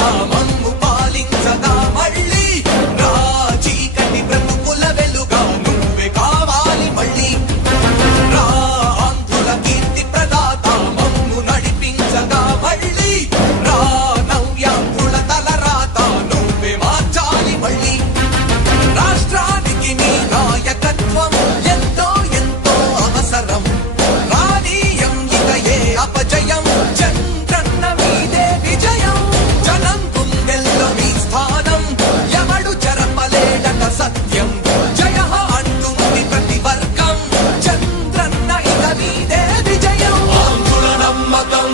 భవిత మమ్ము పాలించగా మళ్ళీ రా చీకటి బ్రతుకుల వెలుగా నువ్వే కావాలి మళ్ళీ రా ఆంధ్రుల కీర్తి ప్రదాత మమ్ము నడిపించగా మళ్ళీ రా నవ్యాంధ్రుల తలరాత నువ్వే మార్చాలి మళ్ళీ రాష్ట్రానికి నీ నాయకత్వం ఎంతో ఎంతో అవసరం రానీయం ఇక ఏ అపజయం చంద్రన్న మీదే విజయం జనం గుండెల్లో మీ స్థానం ఎవడు చెరపలేడట సత్యం జయ అంటుంది ప్రతి వర్గం చంద్రన్న ఇక మీదే విజయం ఆంధ్రుల నమ్మకం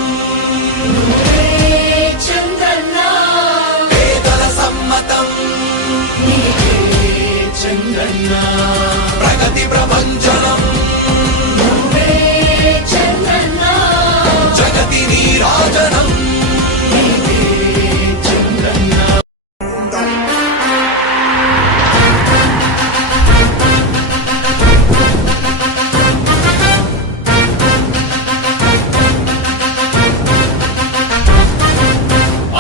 చంద్రన్న పేదల సమ్మతం చంద్రన్న ప్రగతి ప్రభంజనం చంద్రన్న జగతి నీరాజనం చంద్రన్న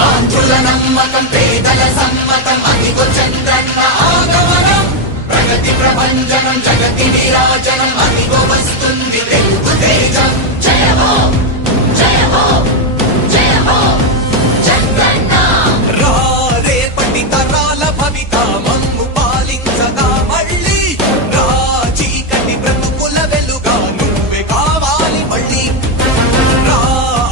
ఆంధ్రుల నమ్మకం పేదల సమ్మతం అదిగో చంద్రన్న ఆగమనం ప్రగతి ప్రభంజనం జగతి నీరాజనం అదిగో వస్తుంది తెలుగు తేజం జయ హో జయ హో జయ హో చంద్రన్న రా రేపటి తరాల భవిత మమ్ము పాలించగా మళ్ళీ రా చీకటి బ్రతుకుల వెలుగా నువ్వే కావాలి మళ్ళీ రా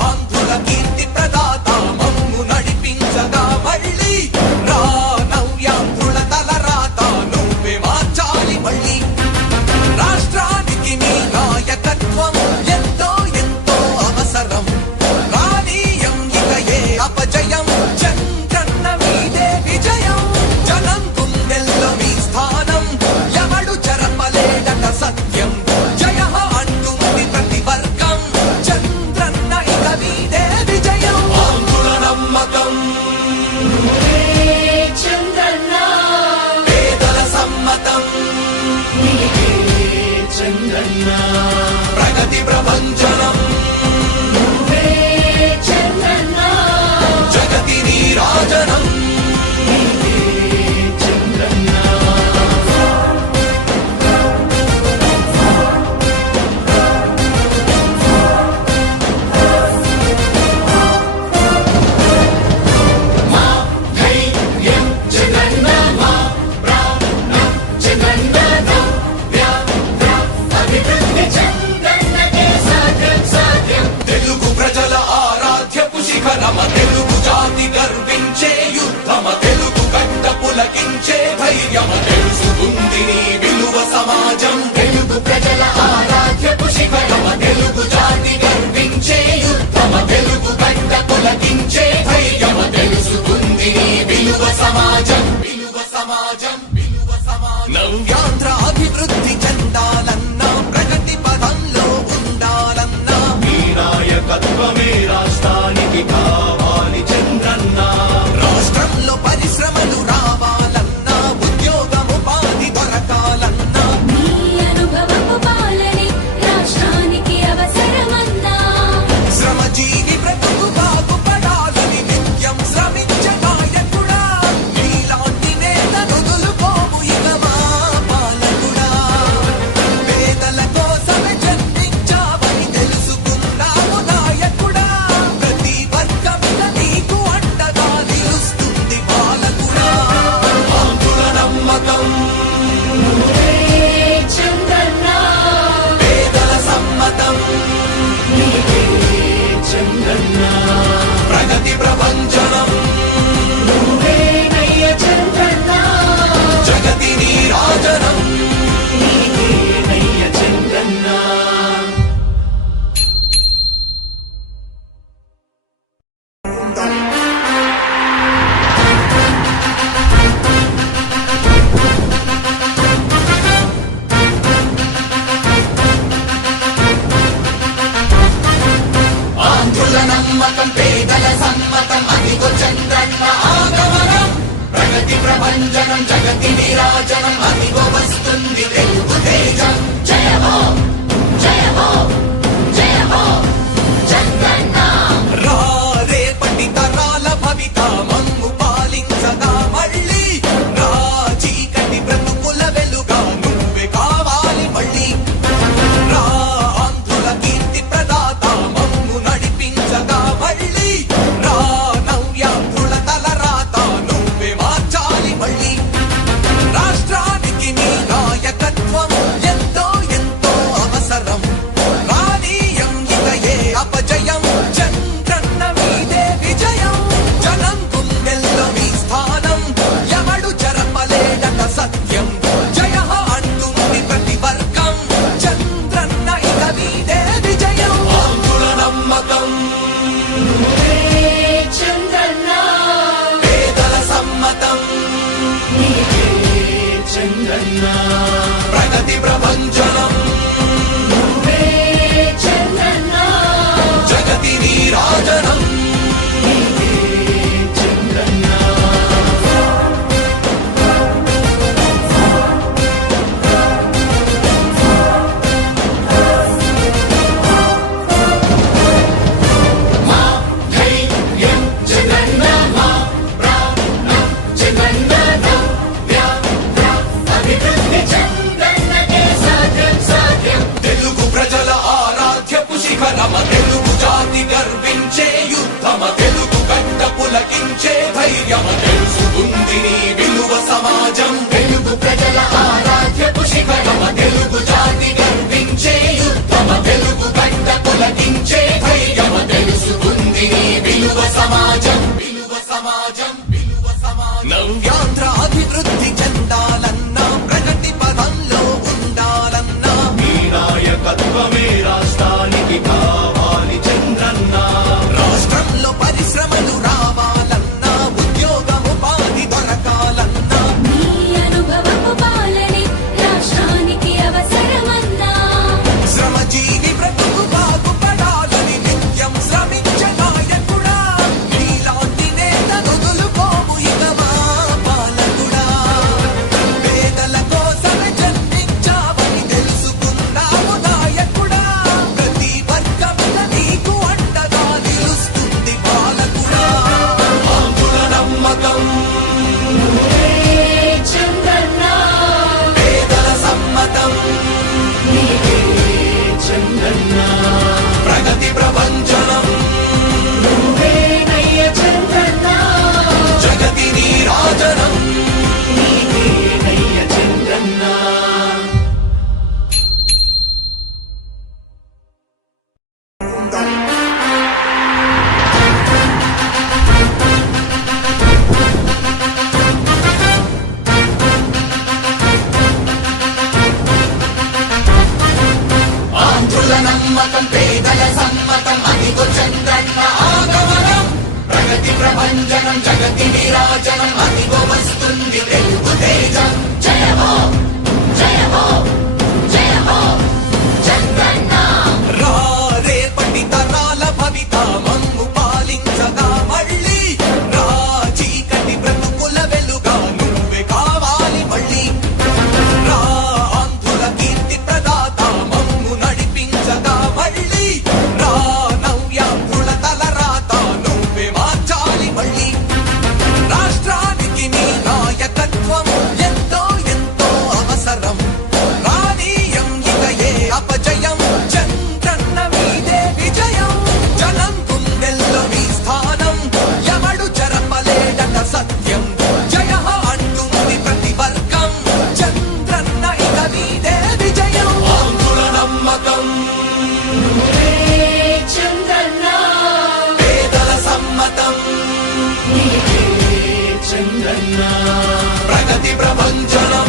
ఆంధ్రుల కీర్తి ప్రదాత మమ్ము నడిపించగా మళ్ళీ రా నవ్యాంధ్రుల తలరాత నువ్వే మార్చాలి మళ్ళీ రాష్ట్రానికి నీ నాయకత్వం ఎంతో ఎంతో అవసరం రానీయం ఇక ఏ అపజయం చంద్రన్న మీదే విజయం జనం గుండెల్లో మీ స్థానం ఎవడు చెరపలేడట సత్యం జయ అంటుంది ప్రతి వర్గం చంద్రన్న ఇక మీదే విజయం ఆంధ్రుల నమ్మకం చంద్రన్న పేదల సమ్మతం చంద్రన్న ప్రగతి ప్రభంజనం చంద్రన్న జగతి నీరాజనం చంద్రన్న మా ధైర్యం చంద్రన్న మా ప్రాణం చంద్రన్న నవ్య అభివృద్ధి చంద్రన్నకే సాధ్యం సాధ్యం తెలుగు ప్రజల ఆరాధ్యపు శిఖరమ తెలుగు జాతి గర్వించే యుద్ధమ తెలుగు గడ్డ పులకించే ధైర్యమ తెలుసుకుంది నీ విలువ సమాజం తెలుగు ప్రజల ఆరాధ్యపు శిఖరమ తెలుగు జాతి గర్వించే యుద్ధమ తెలుగు గడ్డ పులకించే ధైర్యమ తెలుసుకుంది నీ విలువ సమాజం విలువ సమాజం విలువ సమాజం నవ్యాంధ్ర అభివృద్ధి చెందాలన్నా ప్రగతి పదంలో ఉండాలన్నా నీ నాయకత్వమే రాష్ట్రానికి కావాలి చంద్రన్న రాష్ట్రంలో పరిశ్రమలు రావాలన్నా ఉద్యోగం ఉపాధి దొరకాలన్నా నీ అనుభవపు పాలనే రాష్ట్రానికి అవసరమన్నా శ్రమజీవి బ్రతుకు బాగుపడాలని నిత్యం శ్రమించే నాయకుడా నీలాంటి నేత నుదులుకోవు ఇక మా పాలకుడా పేదల కోసమే జన్మించావని తెలుసుకున్నావు నాయకుడా ప్రతి వర్గమిక నీకు అండగా నిలుస్తుంది పాలకుడా ఆంధ్రుల నమ్మకం చంద్రన్న పేదల సమ్మతం చంద్రన్న ప్రగతి ప్రభంజనం నువ్వేనయ్య చంద్రన్న జగతి నీరాజనం నీకేనయ్య చంద్రన్న ఆంధ్రుల నమ్మకం పేదల సమ్మతం అదిగో చంద్రన్న ఆగమనం ప్రగతి ప్రభంజనం జగతి నీరాజనం అదిగో వస్తుంది తెలుగు తేజం జయ హో జయ హో జయ హో చంద్రన్న రా రేపటి తరాల భవిత చంద్రన్న ప్రగతి ప్రభంజనం నువ్వే చంద్రన్న జగతి నీరాజనం చంద్రన్న మా ధైర్యం చంద్రన్న మా ప్రాణం చంద్రన్న నవ్య అభివృద్ధి చంద్రన్నకే సాధ్యం సాధ్యం తెలుగు ప్రజల ఆరాధ్యపు శిఖరమ తెలుగు జాతి గర్వించే యుద్ధమ తెలుగు గడ్డ పులకించే ధైర్యమ తెలుసుకుంది నీ విలువ సమాజం తెలుగు ప్రజల ఆరాధ్యపు శిఖరమ తెలుగు జాతి గర్వించే యుద్ధమ తెలుగు గడ్డ పులకించే ధైర్యమ తెలుసుకుంది నీ విలువ సమాజం విలువ సమాజం విలువ సమాజం నవ్యాంధ్ర అభివృద్ధి చెందాలన్నా ప్రగతి పదంలో ఉండాలన్నా నీ నాయకత్వమే రాష్ట్రానికి కావాలి చంద్రన్న రాష్ట్రంలో పరిశ్రమలు రావాలన్నా ఉద్యోగం ఉపాధి దొరకాలన్నా నీ అనుభవపు పాలనే రాష్ట్రానికి అవసరమన్నా శ్రమజీవి బ్రతుకు బాగుపడాలని నిత్యం శ్రమించే నాయకుడా నీలాంటి నేత వదులుకోము ఇక మా పాలకుడా పేదల కోసమే జన్మించావని తెలుసుకున్నావు నాయకుడా ప్రతి వర్గమున నీకు అండగా నిలుస్తుంది పాలకుడా ఆంధ్రుల నమ్మకం నువ్వే చంద్రన్న పేదల సమ్మతం నీవే చంద్రన్న ప్రగతి ప్రభంజనం నువ్వే నయ్య చంద్రన్న జగతి నీరాజనం నయ్య చంద్రన్న ఆంధ్రుల నమ్మకం పేదల సమ్మతం అదిగో చంద్రన్న ఆగమనం ప్రగతి ప్రభంజనం జగతి నీరాజనం అదిగో వస్తుంది తెలుగు తేజం జయ హో జయ హో జయ హో చంద్రన్న రా రేపటి తరాల భవిత మమ్ము పాలించగా మళ్ళీ రా చీకటి బ్రతుకుల వెలుగా నువ్వే కావాలి మళ్ళీ రా ఆంధ్రుల కీర్తి ప్రదాత మమ్ము నడిపించగా మళ్ళీ రా నవ్యాంధ్రుల తలరాత నువ్వే మార్చాలి మళ్ళీ రాష్ట్రానికి నీ నాయకత్వం ఎంతో ఎంతో అవసరం రానీయం ఇక ఏ అపజయం చంద్రన్న మీదే విజయం జనం గుండెల్లో మీ స్థానం ఎవడు చెరపలేడట సత్యం జయ అంటుంది ప్రతి వర్గం చంద్రన్న ఇక మీదే విజయం ఆంధ్రుల నమ్మకం నువ్వే చంద్రన్న పేదల సమ్మతం నీవే చంద్రన్న ప్రగతి ప్రభంజనం